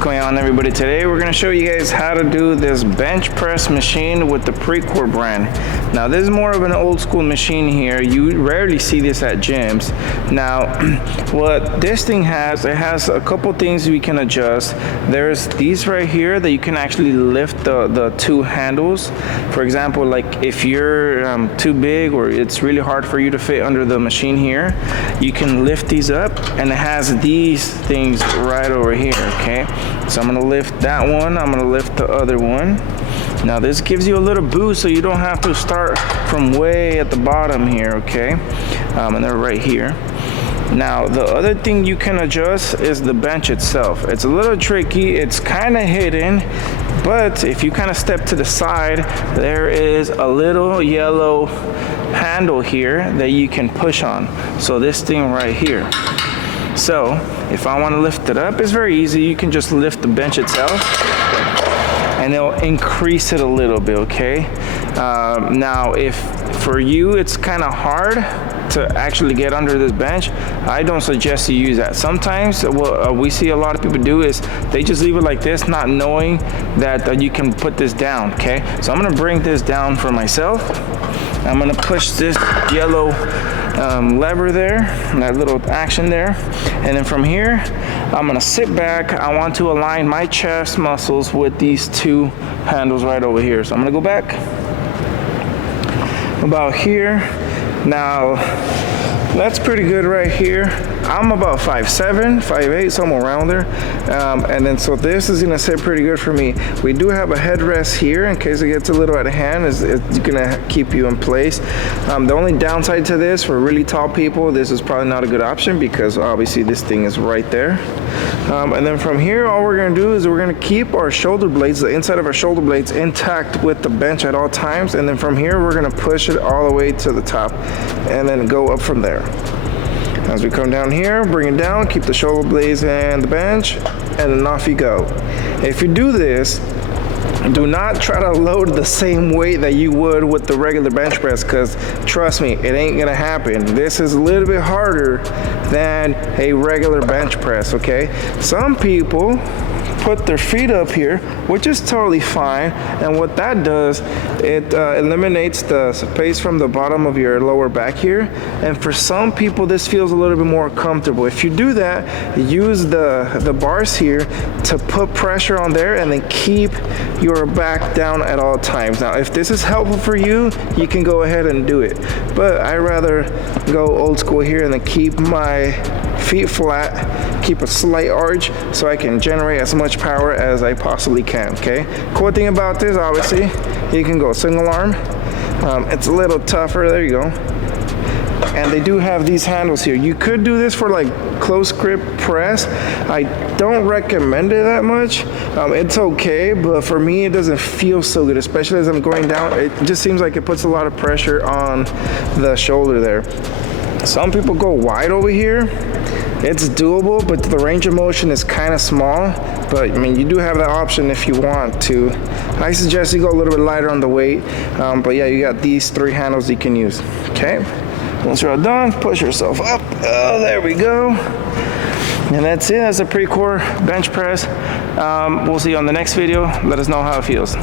going on, everybody? Today we're going to show you guys how to do this bench press machine with the Precor brand. Now this is more of an old school machine here. You rarely see this at gyms. Now what this thing has, it has a couple things we can adjust. There's these right here that you can actually lift the two handles. For example, like if you're too big or it's really hard for you to fit under the machine here, you can lift these up, and it has these things right over here. Okay, so I'm gonna lift that one, I'm gonna lift the other one. Now this gives you a little boost so you don't have to start from way at the bottom here. Okay, and they're right here. Now the other thing you can adjust is the bench itself. It's a little tricky, it's kind of hidden, but if you kind of step to the side, there is a little yellow handle here that you can push on. So this thing right here. So if I want to lift it up, it's very easy. You can just lift the bench itself and it'll increase it a little bit. Okay, now if for you it's kind of hard to actually get under this bench, I don't suggest you use that. Sometimes what we see a lot of people do is they just leave it like this, not knowing that you can put this down. Okay, so I'm gonna bring this down for myself. I'm gonna push this yellow lever there, that little action there, and then from here I'm gonna sit back. I want to align my chest muscles with these two handles right over here. So I'm gonna go back about here. Now that's pretty good right here. I'm about 5'7", 5'8", somewhere around there. And then so this is gonna sit pretty good for me. We do have a headrest here in case it gets a little out of hand. It's gonna keep you in place. The only downside to this for really tall people, this is probably not a good option because obviously this thing is right there. And then from here, all we're gonna do is we're gonna keep our shoulder blades, the inside of our shoulder blades, intact with the bench at all times. And then from here, we're gonna push it all the way to the top and then go up from there. As we come down here, bring it down, keep the shoulder blades and the bench, and then off you go. If you do this, do not try to load the same weight that you would with the regular bench press, because trust me, it ain't gonna happen. This is a little bit harder than a regular bench press. Okay, some people put their feet up here, which is totally fine, and what that does, it eliminates the space from the bottom of your lower back here, and for some people this feels a little bit more comfortable. If you do that, use the bars here to put pressure on there and then keep your back down at all times. Now if this is helpful for you, you can go ahead and do it, but I rather go old school here and then keep my feet flat, keep a slight arch so I can generate as much power as I possibly can. Okay, cool thing about this, obviously you can go single arm. It's a little tougher, there you go, and they do have these handles here. You could do this for like close grip press. I don't recommend it that much. It's okay, but for me it doesn't feel so good, especially as I'm going down. It just seems like it puts a lot of pressure on the shoulder there. Some people go wide over here. It's doable, but the range of motion is kind of small. But I mean, you do have that option if you want to. I suggest you go a little bit lighter on the weight. But yeah, you got these three handles you can use. Okay, once you're all done, push yourself up. Oh, there we go. And that's it. That's a Precor bench press. We'll see you on the next video. Let us know how it feels.